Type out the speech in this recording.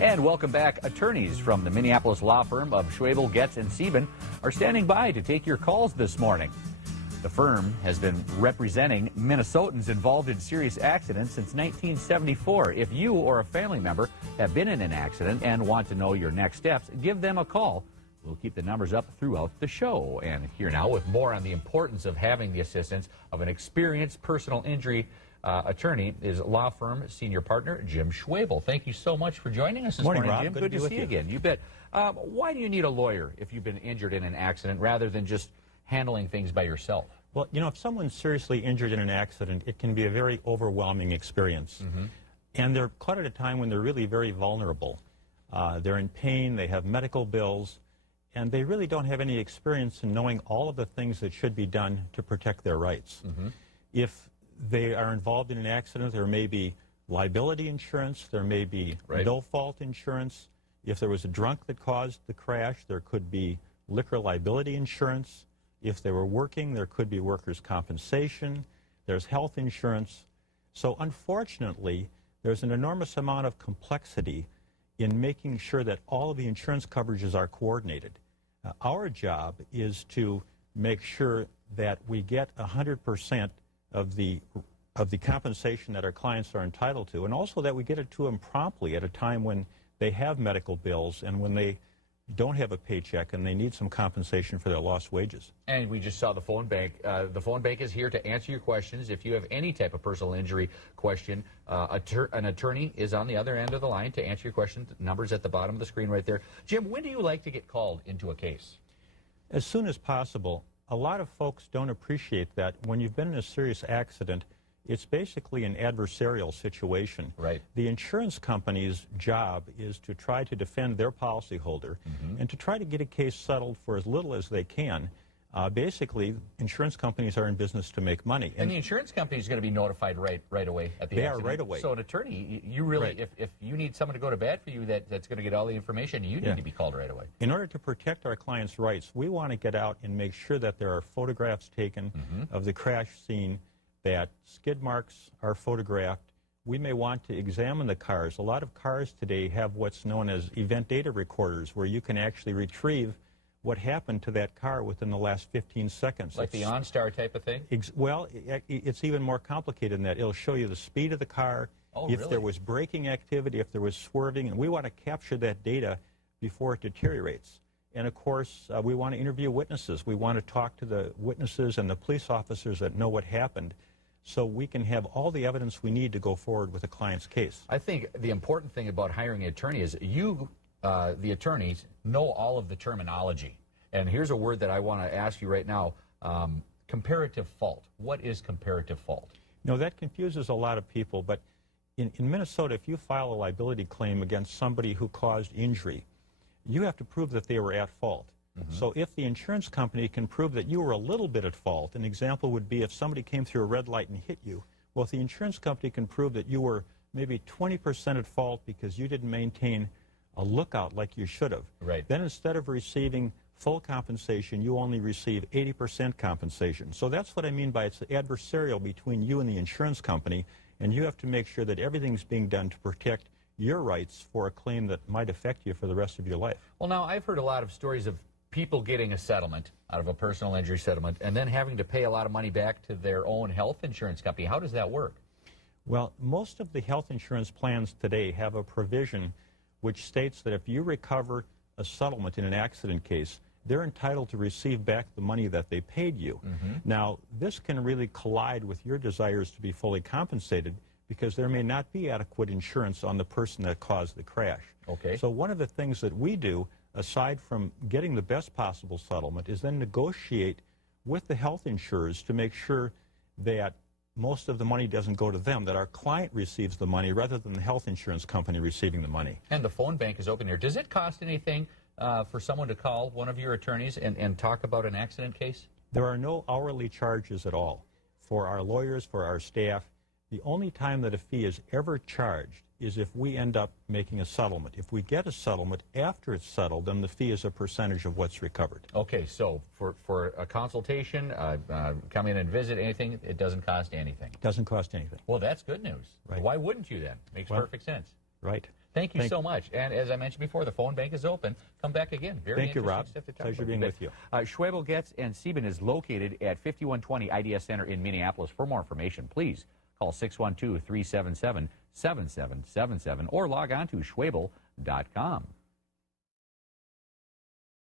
And welcome back. Attorneys from the Minneapolis law firm of Schwebel, Goetz, and Sieben are standing by to take your calls this morning. The firm has been representing Minnesotans involved in serious accidents since 1974. If you or a family member have been in an accident and want to know your next steps, give them a call. We'll keep the numbers up throughout the show. And here now with more on the importance of having the assistance of an experienced personal injury attorney is law firm senior partner Jim Schwebel. Thank you so much for joining us this morning, Rob. Jim. Good to see you again. You bet. Why do you need a lawyer if you've been injured in an accident rather than just handling things by yourself? Well, you know, if someone's seriously injured in an accident, it can be a very overwhelming experience. And they're caught at a time when they're really very vulnerable. They're in pain, they have medical bills, and they really don't have any experience in knowing all of the things that should be done to protect their rights. If they are involved in an accident, there may be liability insurance, there may be no-fault insurance. If there was a drunk that caused the crash, there could be liquor liability insurance. If they were working, there could be workers' compensation. There's health insurance. So unfortunately, there's an enormous amount of complexity in making sure that all of the insurance coverages are coordinated. Our job is to make sure that we get 100% of the compensation that our clients are entitled to, and also that we get it to them promptly at a time when they have medical bills and when they don't have a paycheck and they need some compensation for their lost wages. And we just saw the phone bank. The phone bank is here to answer your questions. If you have any type of personal injury question, an attorney is on the other end of the line to answer your question. The number's at the bottom of the screen right there. Jim, when do you like to get called into a case? As soon as possible. A lot of folks don't appreciate that when you've been in a serious accident, it's basically an adversarial situation. Right. The insurance company's job is to try to defend their policyholder and to try to get a case settled for as little as they can. Basically, insurance companies are in business to make money. And the insurance company is going to be notified right away at the They accident. are right away. So an attorney, you really, if you need someone to go to bat for you that's going to get all the information, you need to be called right away. In order to protect our clients' rights, we want to get out and make sure that there are photographs taken of the crash scene, that skid marks are photographed. We may want to examine the cars. A lot of cars today have what's known as event data recorders, where you can actually retrieve what happened to that car within the last 15 seconds. Like the OnStar type of thing? Well, it's even more complicated than that. It'll show you the speed of the car, if there was braking activity, if there was swerving, and we want to capture that data before it deteriorates. And of course, we want to interview witnesses. We want to talk to the witnesses and the police officers that know what happened, so we can have all the evidence we need to go forward with a client's case. I think the important thing about hiring an attorney is you, the attorneys, know all of the terminology. And here's a word that I want to ask you right now, comparative fault. What is comparative fault? No, that confuses a lot of people, but in Minnesota, if you file a liability claim against somebody who caused injury, you have to prove that they were at fault. So if the insurance company can prove that you were a little bit at fault, an example would be if somebody came through a red light and hit you, well, if the insurance company can prove that you were maybe 20% at fault because you didn't maintain a lookout like you should have, then instead of receiving full compensation, you only receive 80% compensation. So that's what I mean by it's adversarial between you and the insurance company, and you have to make sure that everything's being done to protect your rights for a claim that might affect you for the rest of your life. Well, now, I've heard a lot of stories of people getting a settlement out of a personal injury settlement and then having to pay a lot of money back to their own health insurance company. How does that work? Well, most of the health insurance plans today have a provision which states that if you recover a settlement in an accident case, they're entitled to receive back the money that they paid you. Now, this can really collide with your desires to be fully compensated because there may not be adequate insurance on the person that caused the crash. So one of the things that we do, aside from getting the best possible settlement, is then negotiate with the health insurers to make sure that most of the money doesn't go to them, that our client receives the money rather than the health insurance company receiving the money. And the phone bank is open here. Does it cost anything for someone to call one of your attorneys and talk about an accident case? There are no hourly charges at all for our lawyers, for our staff. The only time that a fee is ever charged is if we end up making a settlement. If we get a settlement after it's settled, then the fee is a percentage of what's recovered. Okay, so for a consultation, come in and visit, anything, it doesn't cost anything? It doesn't cost anything. Well, that's good news. Right. Why wouldn't you then? Makes perfect sense. Right. Thank you so much. And as I mentioned before, the phone bank is open. Come back again. Very Thank you, Rob. stuff to talk Pleasure about. being with you. Schwebel, Goetz, and Sieben is located at 5120 IDS Center in Minneapolis. For more information, please call 612-377-7777 or log on to schwebel.com.